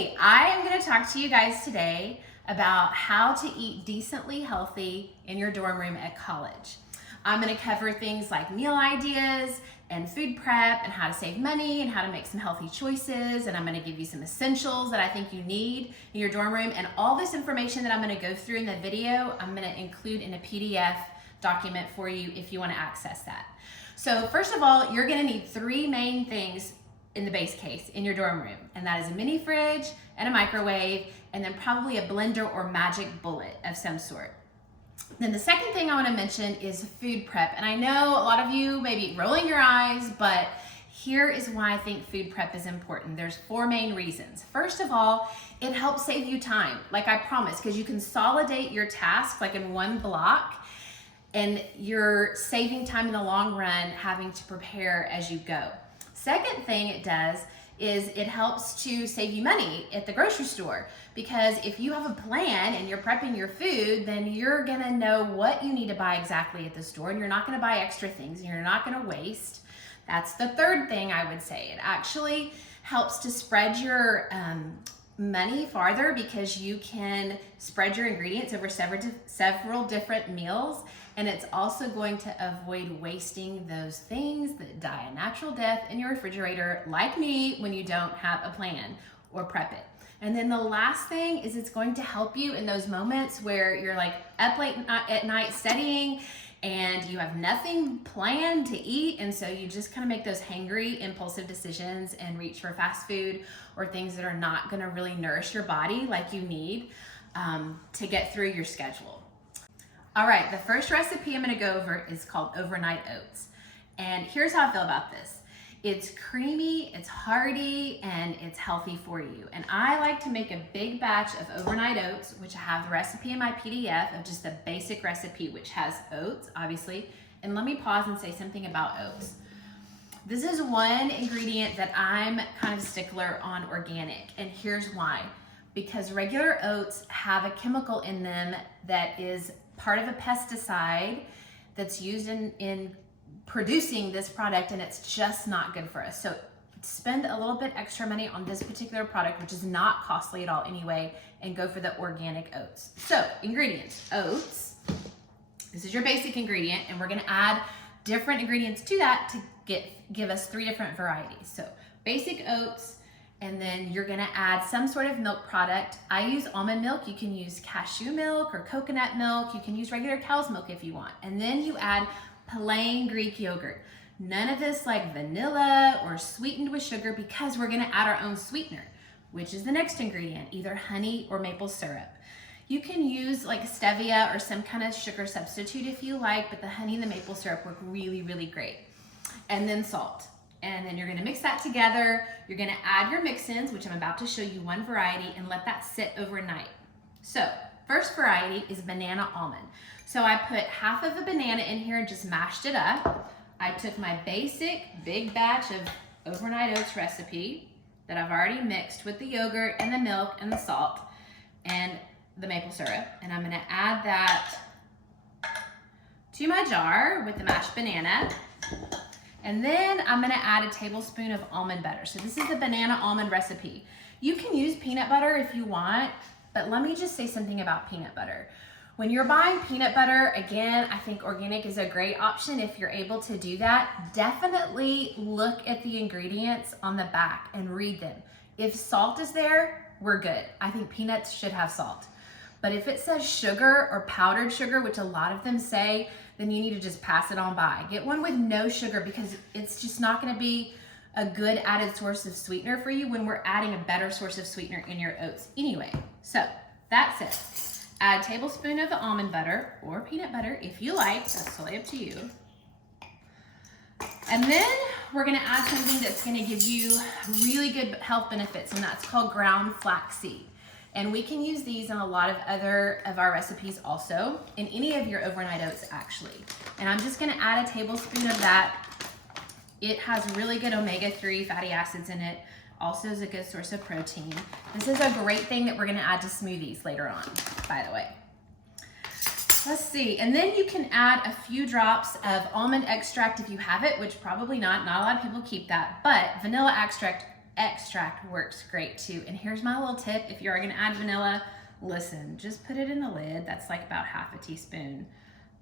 Hey, I am going to talk to you guys today about how to eat decently healthy in your dorm room at college. I'm going to cover things like meal ideas and food prep and how to save money and how to make some healthy choices. And I'm going to give you some essentials that I think you need in your dorm room. And all this information that I'm going to go through in the video, I'm going to include in a PDF document for you if you want to access that. So first of all, you're going to need three main things in the base case in your dorm room, and that is a mini fridge and a microwave, and then probably a blender or magic bullet of some sort. Then the second thing I want to mention is food prep, and I know a lot of you may be rolling your eyes, but here is why I think food prep is important. There's four main reasons. First of all, it helps save you time, like I promised, because you consolidate your tasks like in one block, and you're saving time in the long run having to prepare as you go. Second thing it does is it helps to save you money at the grocery store, because if you have a plan and you're prepping your food, then you're gonna know what you need to buy exactly at the store, and you're not gonna buy extra things and you're not gonna waste. That's the third thing I would say. It actually helps to spread your money farther, because you can spread your ingredients over several different meals, and it's also going to avoid wasting those things that die a natural death in your refrigerator, like me, when you don't have a plan or prep it. And then the last thing is it's going to help you in those moments where you're like up late at night studying and you have nothing planned to eat, and so you just kind of make those hangry, impulsive decisions and reach for fast food or things that are not going to really nourish your body like you need to get through your schedule. All right, the first recipe I'm going to go over is called overnight oats, and here's how I feel about this. It's creamy, it's hearty, and it's healthy for you. And I like to make a big batch of overnight oats, which I have the recipe in my PDF of just the basic recipe, which has oats, obviously. And let me pause and say something about oats. This is one ingredient that I'm kind of stickler on organic, and here's why. Because regular oats have a chemical in them that is part of a pesticide that's used in producing this product, and it's just not good for us. So spend a little bit extra money on this particular product, which is not costly at all anyway, and go for the organic oats. So ingredients: oats. This is your basic ingredient, and we're gonna add different ingredients to that to give us three different varieties. So basic oats, and then you're gonna add some sort of milk product. I use almond milk. You can use cashew milk or coconut milk. You can use regular cow's milk if you want. And then you add plain Greek yogurt. None of this like vanilla or sweetened with sugar, because we're gonna add our own sweetener, which is the next ingredient, either honey or maple syrup. You can use like stevia or some kind of sugar substitute if you like, but the honey and the maple syrup work really, really great. And then salt. And then you're gonna mix that together. You're gonna add your mix-ins, which I'm about to show you one variety, and let that sit overnight. So first variety is banana almond. So I put half of a banana in here and just mashed it up. I took my basic big batch of overnight oats recipe that I've already mixed with the yogurt and the milk and the salt and the maple syrup, and I'm gonna add that to my jar with the mashed banana. And then I'm gonna add a tablespoon of almond butter. So this is the banana almond recipe. You can use peanut butter if you want, but let me just say something about peanut butter. When you're buying peanut butter, again, I think organic is a great option if you're able to do that. Definitely look at the ingredients on the back and read them. If salt is there, we're good. I think peanuts should have salt. But if it says sugar or powdered sugar, which a lot of them say, then you need to just pass it on by. Get one with no sugar, because it's just not gonna be a good added source of sweetener for you when we're adding a better source of sweetener in your oats anyway. So that's it. Add a tablespoon of the almond butter or peanut butter if you like, that's totally up to you. And then we're gonna add something that's gonna give you really good health benefits, and that's called ground flaxseed. And we can use these in a lot of other of our recipes also, in any of your overnight oats actually. And I'm just gonna add a tablespoon of that. It has really good omega-3 fatty acids in it, also is a good source of protein. This is a great thing that we're gonna add to smoothies later on, by the way. Let's see, and then you can add a few drops of almond extract if you have it, which probably not a lot of people keep that, but vanilla extract extract works great too. And here's my little tip. If you are gonna add vanilla, listen, just put it in the lid. That's like about half a teaspoon.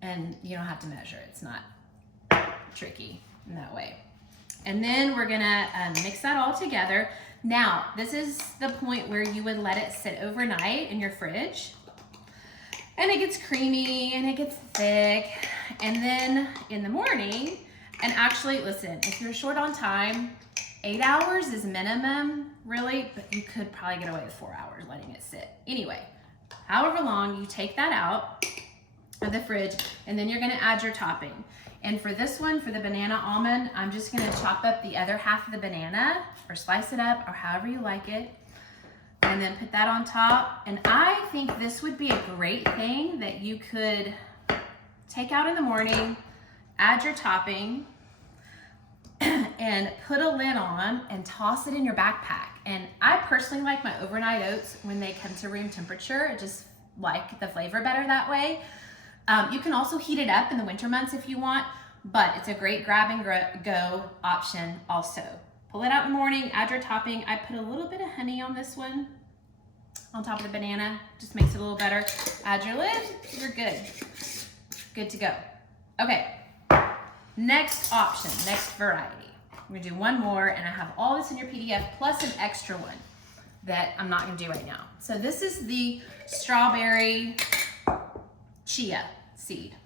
And you don't have to measure. It's not tricky in that way. And then we're gonna mix that all together. Now, this is the point where you would let it sit overnight in your fridge. And it gets creamy and it gets thick. And then in the morning, and actually, listen, if you're short on time, 8 hours is minimum, really, but you could probably get away with 4 hours letting it sit. Anyway, however long, you take that out of the fridge, and then you're gonna add your topping. And for this one, for the banana almond, I'm just gonna chop up the other half of the banana, or slice it up, or however you like it, and then put that on top. And I think this would be a great thing that you could take out in the morning, add your topping, and put a lid on and toss it in your backpack. And I personally like my overnight oats when they come to room temperature. I just like the flavor better that way. You can also heat it up in the winter months if you want, but it's a great grab and go option also. Pull it out in the morning, add your topping. I put a little bit of honey on this one, on top of the banana, just makes it a little better. Add your lid, you're good. Good to go. Okay, next option, next variety. We're gonna do one more, and I have all this in your PDF plus an extra one that I'm not gonna do right now. So this is the strawberry chia seed.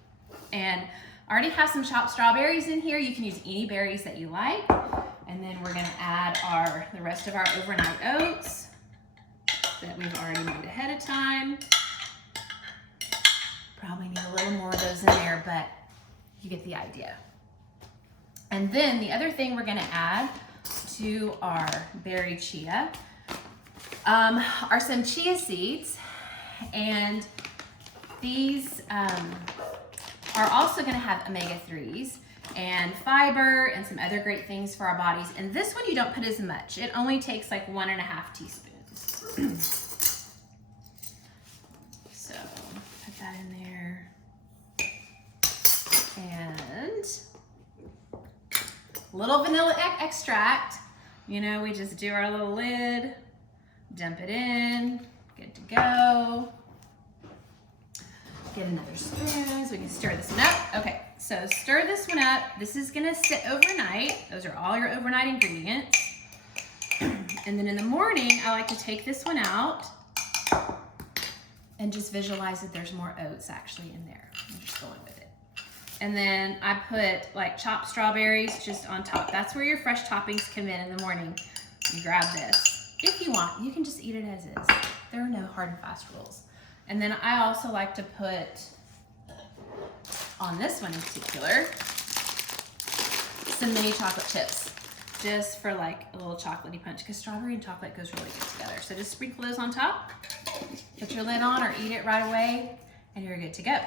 And I already have some chopped strawberries in here. You can use any berries that you like. And then we're gonna add the rest of our overnight oats that we've already made ahead of time. Probably need a little more of those in there, but you get the idea. And then the other thing we're gonna add to our berry chia are some chia seeds. And these are also gonna have omega-3s and fiber and some other great things for our bodies. And this one you don't put as much. It only takes like 1.5 teaspoons. So put that in there. And a little vanilla extract. You know, we just do our little lid, dump it in, good to go. Get another spoon so we can stir this one up. Okay, so stir this one up. This is gonna sit overnight. Those are all your overnight ingredients. And then in the morning, I like to take this one out and just visualize that there's more oats actually in there. I'm just going with it. And then I put like chopped strawberries just on top. That's where your fresh toppings come in the morning. You grab this. If you want, you can just eat it as is. There are no hard and fast rules. And then I also like to put on this one in particular some mini chocolate chips, just for like a little chocolatey punch, because strawberry and chocolate goes really good together. So just sprinkle those on top, put your lid on or eat it right away, and you're good to go.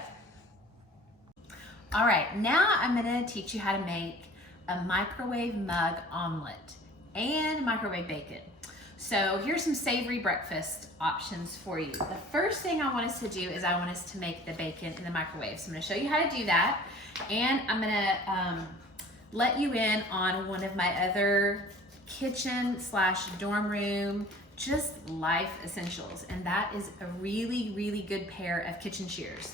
All right, now I'm gonna teach you how to make a microwave mug omelet and microwave bacon. So here's some savory breakfast options for you. The first thing I want us to do is I want us to make the bacon in the microwave. So I'm gonna show you how to do that. And I'm gonna let you in on one of my other kitchen/dorm room, just life essentials. And that is a really, really good pair of kitchen shears.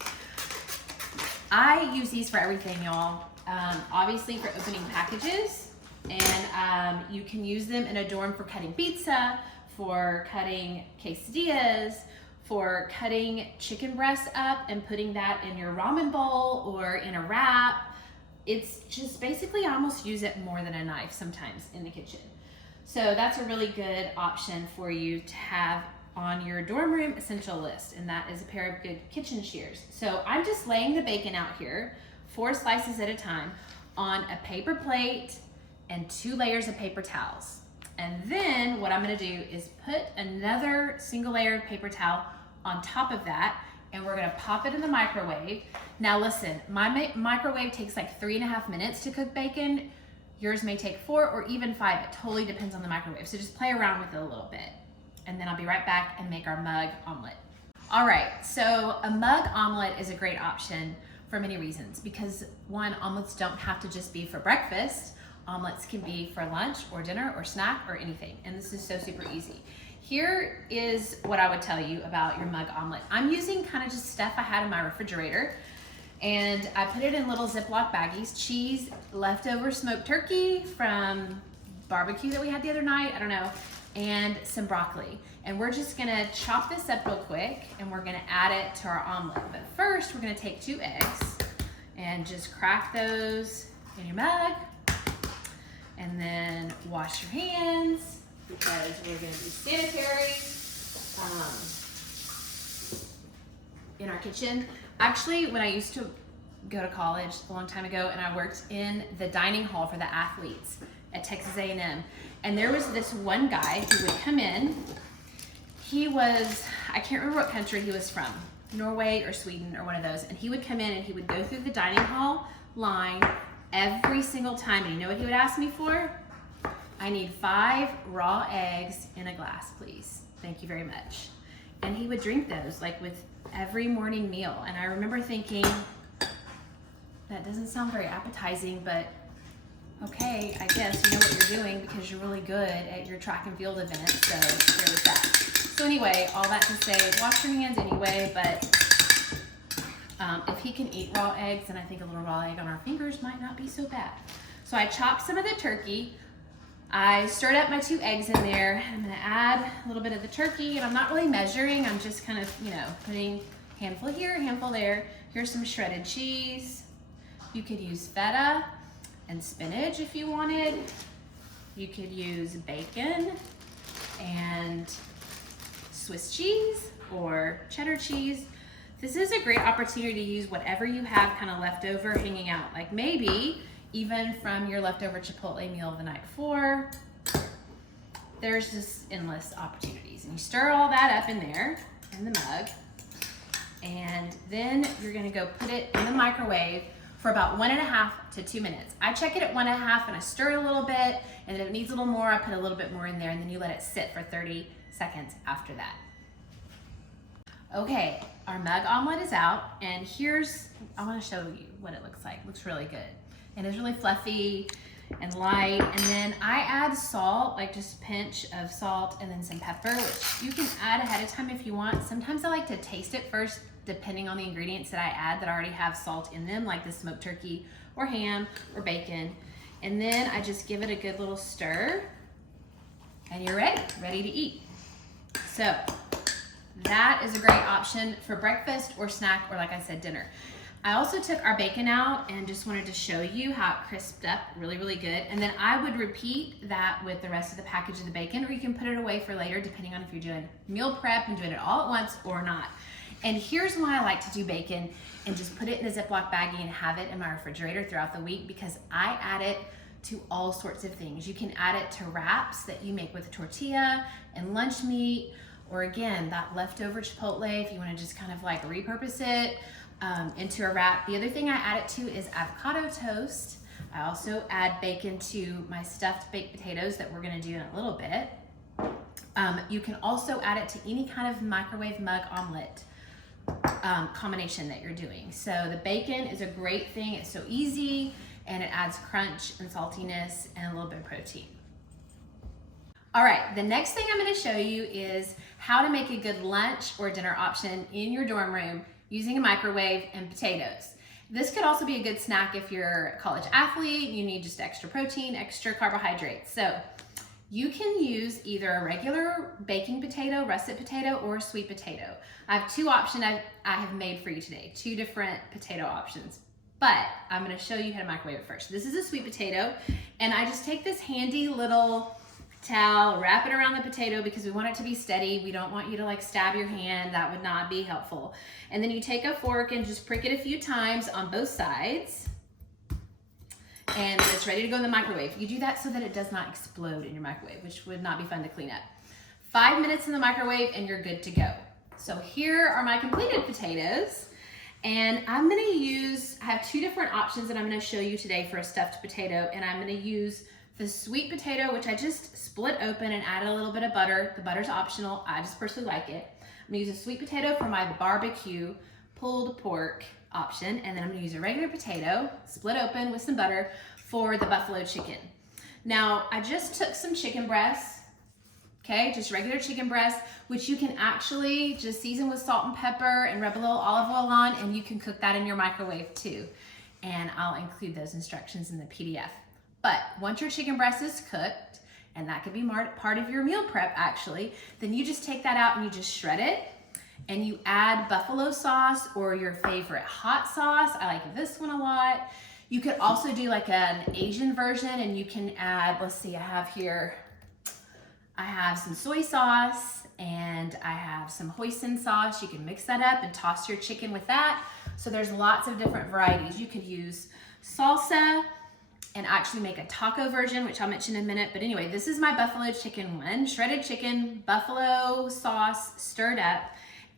I use these for everything, y'all. Obviously for opening packages, and you can use them in a dorm for cutting pizza, for cutting quesadillas, for cutting chicken breasts up and putting that in your ramen bowl or in a wrap. It's just basically, I almost use it more than a knife sometimes in the kitchen. So that's a really good option for you to have on your dorm room essential list, and that is a pair of good kitchen shears. So I'm just laying the bacon out here, 4 slices at a time, on a paper plate and 2 layers of paper towels. And then what I'm gonna do is put another single layer of paper towel on top of that, and we're gonna pop it in the microwave. Now listen, my microwave takes like 3.5 minutes to cook bacon. Yours may take 4 or even 5. It totally depends on the microwave. So just play around with it a little bit. And then I'll be right back and make our mug omelet. All right, so a mug omelet is a great option for many reasons, because one, omelets don't have to just be for breakfast. Omelets can be for lunch or dinner or snack or anything. And this is so super easy. Here is what I would tell you about your mug omelet. I'm using kind of just stuff I had in my refrigerator, and I put it in little Ziploc baggies, cheese, leftover smoked turkey from barbecue that we had the other night, I don't know, and some broccoli. And we're just gonna chop this up real quick and we're gonna add it to our omelet. But first, we're gonna take 2 eggs and just crack those in your mug, and then wash your hands because we're gonna be sanitary in our kitchen. Actually, when I used to go to college a long time ago, and I worked in the dining hall for the athletes at Texas A&M, and there was this one guy who would come in. He was, I can't remember what country he was from, Norway or Sweden or one of those, and he would come in and he would go through the dining hall line every single time. And you know what he would ask me for? I need 5 raw eggs in a glass, please. Thank you very much. And he would drink those like with every morning meal. And I remember thinking, that doesn't sound very appetizing, but okay, I guess you know what you're doing because you're really good at your track and field event, so there was that. So anyway, all that to say, wash your hands anyway, but if he can eat raw eggs, then I think a little raw egg on our fingers might not be so bad. So I chopped some of the turkey. I stirred up my 2 eggs in there. I'm gonna add a little bit of the turkey, and I'm not really measuring. I'm just kind of, putting a handful here, a handful there. Here's some shredded cheese. You could use feta and spinach if you wanted. You could use bacon and Swiss cheese or cheddar cheese. This is a great opportunity to use whatever you have kind of left over hanging out, like maybe even from your leftover Chipotle meal the night before. There's just endless opportunities. And you stir all that up in there, in the mug, and then you're gonna go put it in the microwave for about 1.5 to 2 minutes. I check it at 1.5 and I stir it a little bit, and if it needs a little more, I put a little bit more in there, and then you let it sit for 30 seconds after that. Okay, our mug omelet is out, and I wanna show you what it looks like. It looks really good. And it's really fluffy and light. And then I add salt, like just a pinch of salt and then some pepper, which you can add ahead of time if you want. Sometimes I like to taste it first, depending on the ingredients that I add that already have salt in them, like the smoked turkey or ham or bacon. And then I just give it a good little stir, and you're ready to eat. So that is a great option for breakfast or snack, or like I said, dinner. I also took our bacon out and just wanted to show you how it crisped up really, really good. And then I would repeat that with the rest of the package of the bacon, or you can put it away for later, depending on if you're doing meal prep and doing it all at once or not. And here's why I like to do bacon and just put it in a Ziploc baggie and have it in my refrigerator throughout the week, because I add it to all sorts of things. You can add it to wraps that you make with tortilla and lunch meat, or again, that leftover Chipotle, if you wanna just kind of like repurpose it into a wrap. The other thing I add it to is avocado toast. I also add bacon to my stuffed baked potatoes that we're gonna do in a little bit. You can also add it to any kind of microwave mug omelet combination that you're doing. So the bacon is a great thing. It's so easy, and it adds crunch and saltiness and a little bit of protein. All right, the next thing I'm gonna show you is how to make a good lunch or dinner option in your dorm room using a microwave and potatoes. This could also be a good snack if you're a college athlete, you need just extra protein, extra carbohydrates. So you can use either a regular baking potato, russet potato, or a sweet potato. I have 2 options I have made for you today, 2 different potato options, but I'm gonna show you how to microwave it first. This is a sweet potato, and I just take this handy little towel, wrap it around the potato because we want it to be steady. We don't want you to like stab your hand. That would not be helpful. And then you take a fork and just prick it a few times on both sides, and it's ready to go in the microwave. You do that so that it does not explode in your microwave, which would not be fun to clean up. 5 minutes in the microwave and you're good to go. So here are my completed potatoes, and I have 2 different options that I'm gonna show you today for a stuffed potato, and I'm gonna use the sweet potato, which I just split open and added a little bit of butter. The butter's optional. I just personally like it. I'm gonna use a sweet potato for my barbecue pulled pork option, and then I'm gonna use a regular potato, split open with some butter, for the buffalo chicken. Now, I just took some chicken breasts, okay, just regular chicken breasts, which you can actually just season with salt and pepper and rub a little olive oil on, and you can cook that in your microwave too. And I'll include those instructions in the PDF. But once your chicken breast is cooked, and that could be part of your meal prep actually, then you just take that out and you just shred it, and you add buffalo sauce or your favorite hot sauce. I like this one a lot. You could also do like an Asian version, and you can add, let's see, I have some soy sauce and I have some hoisin sauce. You can mix that up and toss your chicken with that. So there's lots of different varieties. You could use salsa and actually make a taco version, which I'll mention in a minute. But anyway, this is my buffalo chicken one. Shredded chicken, buffalo sauce stirred up.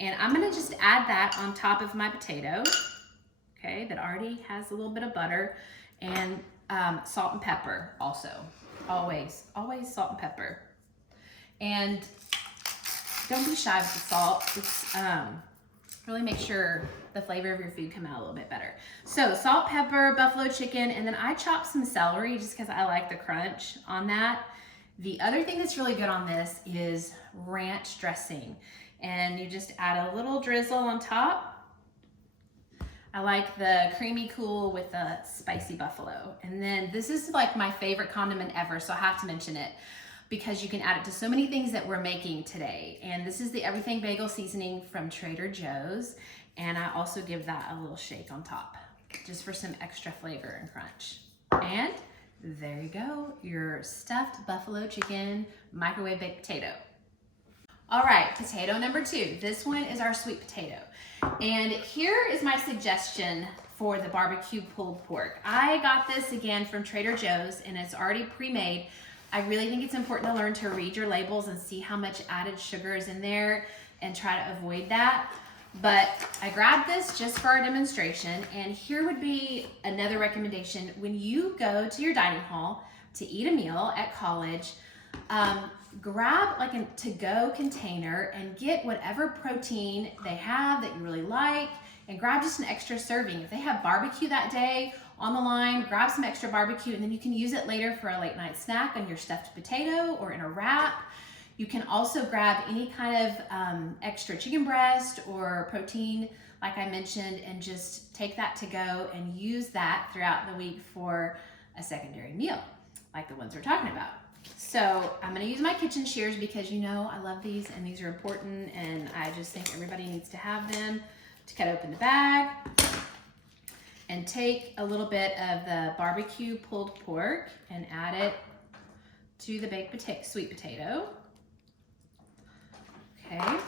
And I'm gonna just add that on top of my potato, okay, that already has a little bit of butter, and salt and pepper also. Always salt and pepper. And don't be shy with the salt. It's really make sure the flavor of your food come out a little bit better. So salt, pepper, buffalo chicken, and then I chopped some celery just because I like the crunch on that. The other thing that's really good on this is ranch dressing. And you just add a little drizzle on top. I like the creamy cool with the spicy buffalo. And then this is like my favorite condiment ever, so I have to mention it because you can add it to so many things that we're making today. And this is the Everything Bagel Seasoning from Trader Joe's. And I also give that a little shake on top, just for some extra flavor and crunch. And there you go, your stuffed buffalo chicken microwave baked potato. All right, potato number 2. This one is our sweet potato. And here is my suggestion for the barbecue pulled pork. I got this again from Trader Joe's, and it's already pre-made. I really think it's important to learn to read your labels and see how much added sugar is in there and try to avoid that. But I grabbed this just for our demonstration, and here would be another recommendation. When you go to your dining hall to eat a meal at college, grab like a to-go container and get whatever protein they have that you really like, and grab just an extra serving. If they have barbecue that day on the line, grab some extra barbecue, and then you can use it later for a late night snack on your stuffed potato or in a wrap. You can also grab any kind of extra chicken breast or protein, like I mentioned, and just take that to go and use that throughout the week for a secondary meal, like the ones we're talking about. So I'm gonna use my kitchen shears because you know I love these and these are important, and I just think everybody needs to have them to cut open the bag and take a little bit of the barbecue pulled pork and add it to the baked sweet potato. Okay.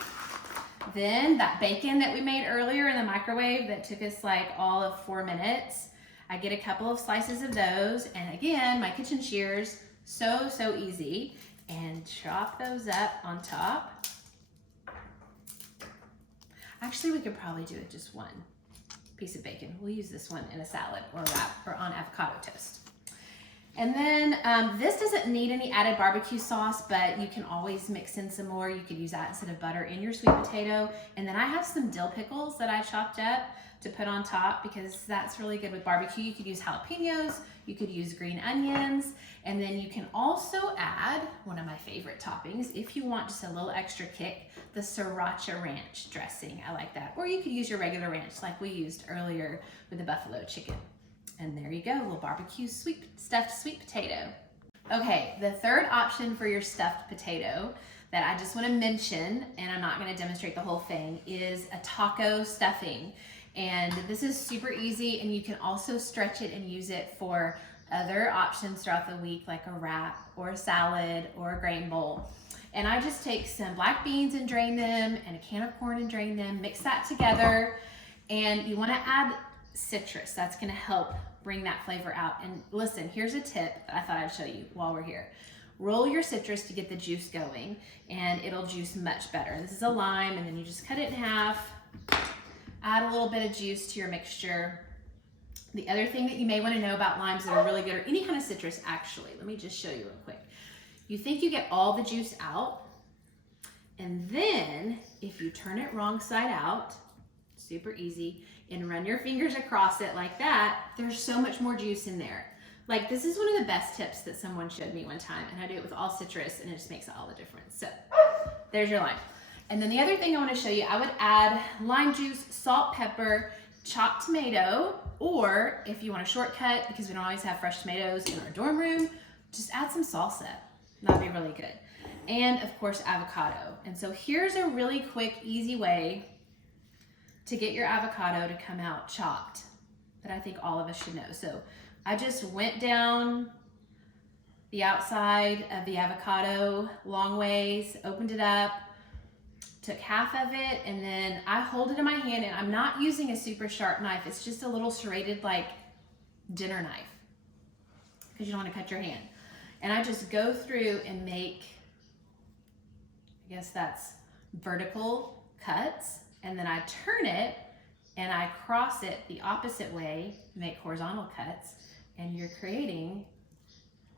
Then that bacon that we made earlier in the microwave that took us like all of 4 minutes, I get a couple of slices of those, and again, my kitchen shears, so easy, and chop those up on top. Actually, we could probably do it just one piece of bacon. We'll use this one in a salad or a wrap or on avocado toast. And then this doesn't need any added barbecue sauce, but you can always mix in some more. You could use that instead of butter in your sweet potato. And then I have some dill pickles that I chopped up to put on top because that's really good with barbecue. You could use jalapenos, you could use green onions, and then you can also add one of my favorite toppings if you want just a little extra kick, the sriracha ranch dressing. I like that. Or you could use your regular ranch like we used earlier with the buffalo chicken. And there you go, a little barbecue stuffed sweet potato. Okay, the third option for your stuffed potato that I just want to mention, and I'm not going to demonstrate the whole thing, is a taco stuffing. And this is super easy, and you can also stretch it and use it for other options throughout the week, like a wrap or a salad or a grain bowl. And I just take some black beans and drain them, and a can of corn and drain them, mix that together, and you want to add citrus. That's going to help bring that flavor out. And listen, here's a tip that I thought I'd show you while we're here. Roll your citrus to get the juice going, and it'll juice much better. This is a lime, and then you just cut it in half, add a little bit of juice to your mixture. The other thing that you may want to know about limes that are really good, or any kind of citrus actually, let me just show you real quick. You think you get all the juice out, and then if you turn it wrong side out, super easy, and run your fingers across it like that, there's so much more juice in there. Like, this is one of the best tips that someone showed me one time, and I do it with all citrus, and it just makes all the difference. So there's your lime. And then the other thing I want to show you, I would add lime juice, salt, pepper, chopped tomato, or if you want a shortcut, because we don't always have fresh tomatoes in our dorm room, just add some salsa. That'd be really good. And of course, avocado. And so here's a really quick, easy way to get your avocado to come out chopped that I think all of us should know. So I just went down the outside of the avocado long ways, opened it up, took half of it, and then I hold it in my hand, and I'm not using a super sharp knife. It's just a little serrated like dinner knife because you don't want to cut your hand. And I just go through and make, I guess that's vertical cuts, and then I turn it and I cross it the opposite way, make horizontal cuts, and you're creating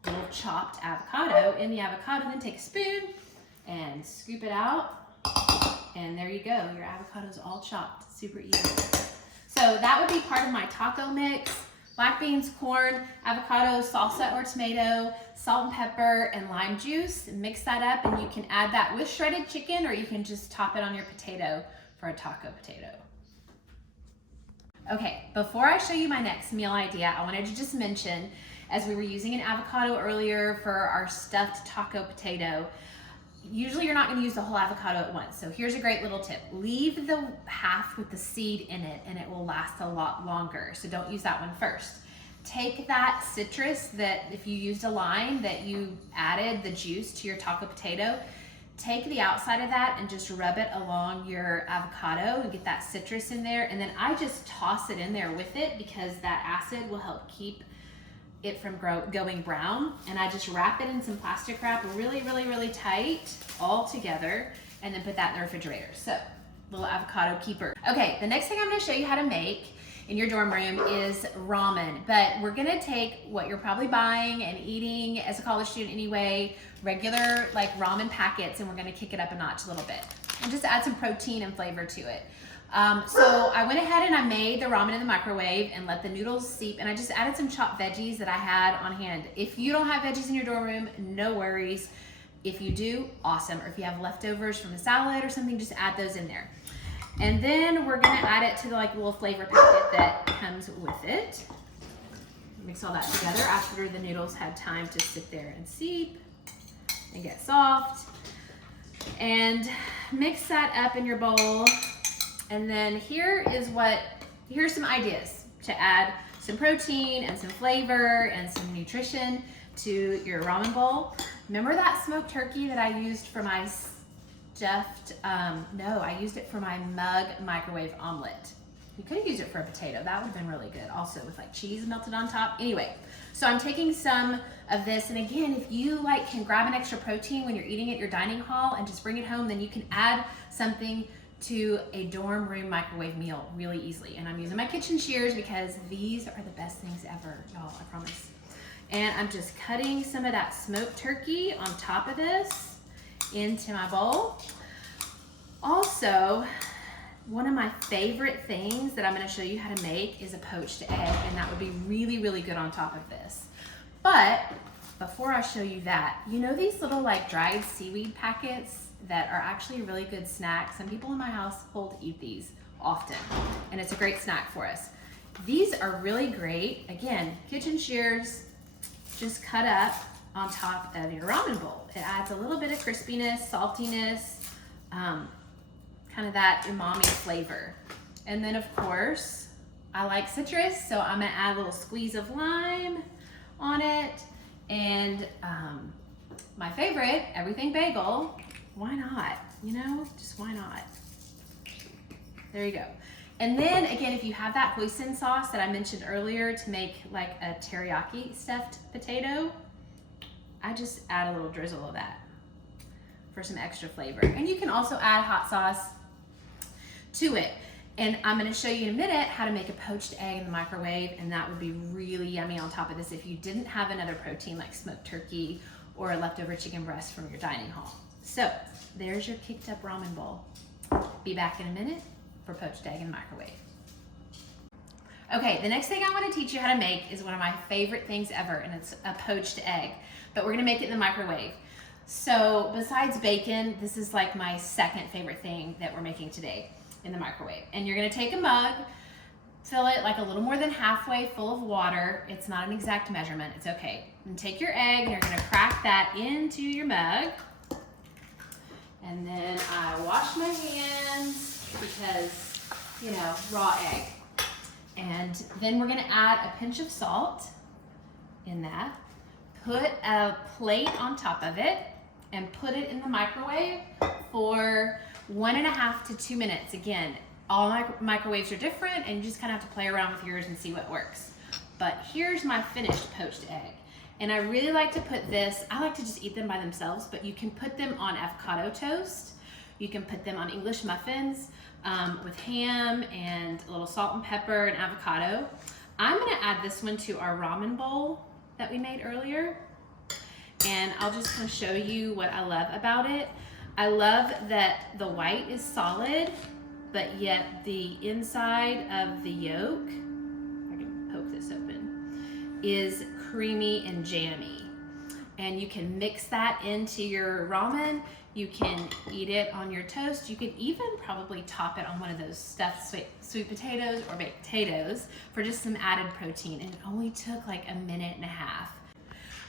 a little chopped avocado in the avocado. Then take a spoon and scoop it out, and there you go. Your avocado's all chopped, super easy. So that would be part of my taco mix: black beans, corn, avocado, salsa or tomato, salt and pepper, and lime juice. Mix that up, and you can add that with shredded chicken, or you can just top it on your potato for a taco potato. Okay, before I show you my next meal idea, I wanted to just mention, as we were using an avocado earlier for our stuffed taco potato, usually you're not going to use the whole avocado at once. So here's a great little tip. Leave the half with the seed in it, and it will last a lot longer. So don't use that one first. Take that citrus that, if you used a lime, that you added the juice to your taco potato, take the outside of that and just rub it along your avocado and get that citrus in there. And then I just toss it in there with it because that acid will help keep it from going brown. And I just wrap it in some plastic wrap really, really, really tight all together, and then put that in the refrigerator. So, little avocado keeper. Okay, the next thing I'm gonna show you how to make in your dorm room is ramen. But we're gonna take what you're probably buying and eating as a college student anyway, regular like ramen packets, and we're gonna kick it up a notch a little bit and just add some protein and flavor to it. So I went ahead and I made the ramen in the microwave and let the noodles seep, and I just added some chopped veggies that I had on hand. If you don't have veggies in your dorm room, no worries. If you do, awesome. Or if you have leftovers from the salad or something, just add those in there. And then we're gonna add it to the like little flavor packet that comes with it. Mix all that together after the noodles had time to sit there and seep and get soft. And mix that up in your bowl. And then here's some ideas to add some protein and some flavor and some nutrition to your ramen bowl. Remember that smoked turkey that I used for my I used it for my mug microwave omelet. You could have used it for a potato. That would have been really good. Also with like cheese melted on top. Anyway, so I'm taking some of this, and again, if you like can grab an extra protein when you're eating at your dining hall and just bring it home, then you can add something to a dorm room microwave meal really easily. And I'm using my kitchen shears because these are the best things ever, y'all, I promise. And I'm just cutting some of that smoked turkey on top of this into my bowl. Also, one of my favorite things that I'm gonna show you how to make is a poached egg, and that would be really, really good on top of this. But before I show you that, you know these little like dried seaweed packets that are actually a really good snack? Some people in my household eat these often, and it's a great snack for us. These are really great. Again, kitchen shears, just cut up on top of your ramen bowl. It adds a little bit of crispiness, saltiness, kind of that umami flavor. And then of course, I like citrus, so I'm gonna add a little squeeze of lime on it. And my favorite, everything bagel. Why not? You know, just why not? There you go. And then again, if you have that hoisin sauce that I mentioned earlier to make like a teriyaki stuffed potato, I just add a little drizzle of that for some extra flavor. And you can also add hot sauce to it. And I'm gonna show you in a minute how to make a poached egg in the microwave, and that would be really yummy on top of this if you didn't have another protein like smoked turkey or a leftover chicken breast from your dining hall. So there's your kicked up ramen bowl. Be back in a minute for poached egg in the microwave. Okay, the next thing I want to teach you how to make is one of my favorite things ever, and it's a poached egg. But we're gonna make it in the microwave. So besides bacon, this is like my second favorite thing that we're making today in the microwave. And you're gonna take a mug, fill it like a little more than halfway full of water. It's not an exact measurement, it's okay. And take your egg and you're gonna crack that into your mug. And then I wash my hands because, you know, raw egg. And then we're gonna add a pinch of salt in that. Put a plate on top of it and put it in the microwave for 1.5 to 2 minutes. Again, all microwaves are different and you just kind of have to play around with yours and see what works. But here's my finished poached egg. And I really like to put this, I like to just eat them by themselves, but you can put them on avocado toast. You can put them on English muffins with ham and a little salt and pepper and avocado. I'm gonna add this one to our ramen bowl that we made earlier. And I'll just kind of show you what I love about it. I love that the white is solid, but yet the inside of the yolk, I can poke this open, is creamy and jammy. And you can mix that into your ramen. You can eat it on your toast. You could even probably top it on one of those stuffed sweet potatoes or baked potatoes for just some added protein. And it only took like 1.5 minutes.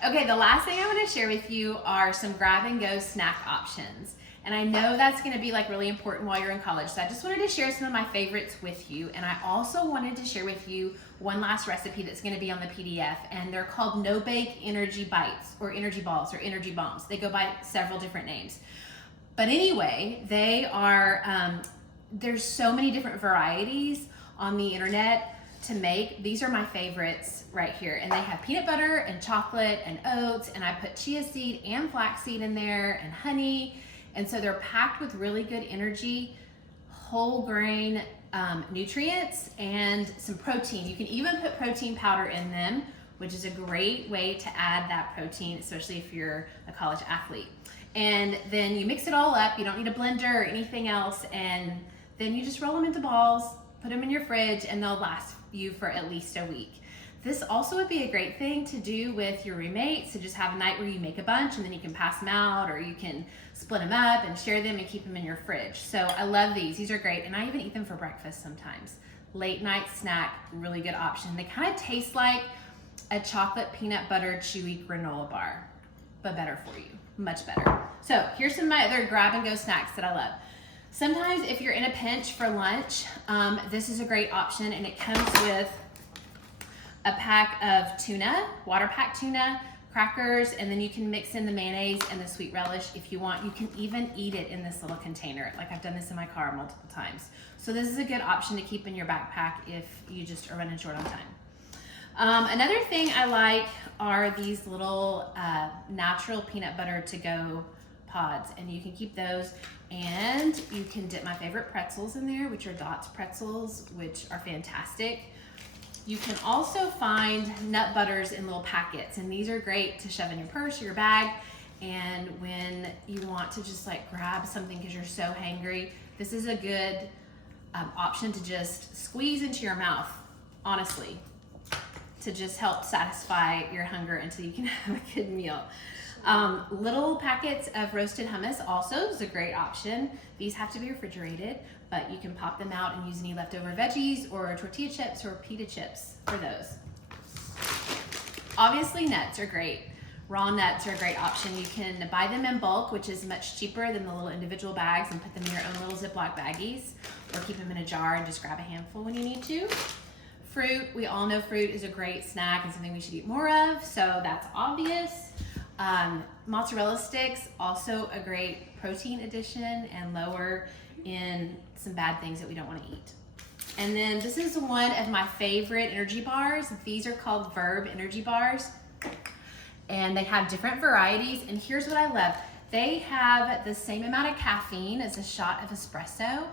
Okay, the last thing I want to share with you are some grab and go snack options. And I know that's going to be like really important while you're in college. So I just wanted to share some of my favorites with you. And I also wanted to share with you one last recipe that's going to be on the PDF. And they're called No Bake Energy Bites or Energy Balls or Energy Bombs. They go by several different names. But anyway, they are, there's so many different varieties on the internet to make. These are my favorites right here. And they have peanut butter and chocolate and oats. And I put chia seed and flaxseed in there and honey. And so they're packed with really good energy, whole grain nutrients, and some protein. You can even put protein powder in them, which is a great way to add that protein, especially if you're a college athlete. And then you mix it all up. You don't need a blender or anything else. And then you just roll them into balls, put them in your fridge, and they'll last you for at least a week. This also would be a great thing to do with your roommates, to just have a night where you make a bunch and then you can pass them out, or you can split them up and share them and keep them in your fridge. So I love these. These are great. And I even eat them for breakfast sometimes. Late night snack, really good option. They kind of taste like a chocolate peanut butter chewy granola bar, but better for you, much better. So here's some of my other grab and go snacks that I love. Sometimes if you're in a pinch for lunch, this is a great option, and it comes with a pack of tuna, water packed tuna, crackers, and then you can mix in the mayonnaise and the sweet relish if you want. You can even eat it in this little container. Like I've done this in my car multiple times. So this is a good option to keep in your backpack if you just are running short on time. Another thing I like are these little natural peanut butter to go pods, and you can keep those, and you can dip my favorite pretzels in there, which are Dots pretzels, which are fantastic. You can also find nut butters in little packets, and these are great to shove in your purse or your bag. And when you want to just like grab something because you're so hangry, this is a good option to just squeeze into your mouth, honestly, to just help satisfy your hunger until you can have a good meal. Little packets of roasted hummus also is a great option. These have to be refrigerated, but you can pop them out and use any leftover veggies or tortilla chips or pita chips for those. Obviously, nuts are great. Raw nuts are a great option. You can buy them in bulk, which is much cheaper than the little individual bags, and put them in your own little Ziploc baggies, or keep them in a jar and just grab a handful when you need to. Fruit, we all know fruit is a great snack and something we should eat more of, so that's obvious. Mozzarella sticks, also a great protein addition and lower in some bad things that we don't want to eat. And then this is one of my favorite energy bars. These are called Verb energy bars, and they have different varieties. And here's what I love. They have the same amount of caffeine as a shot of espresso,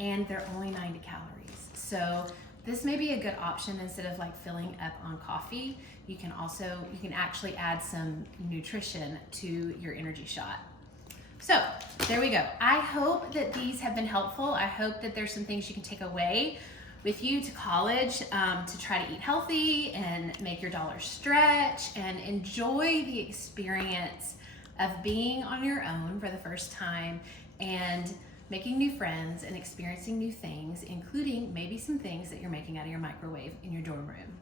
and they're only 90 calories. So this may be a good option instead of like filling up on coffee. You can actually add some nutrition to your energy shot. So there we go. I hope that these have been helpful. I hope that there's some things you can take away with you to college to try to eat healthy and make your dollars stretch and enjoy the experience of being on your own for the first time and making new friends and experiencing new things, including maybe some things that you're making out of your microwave in your dorm room.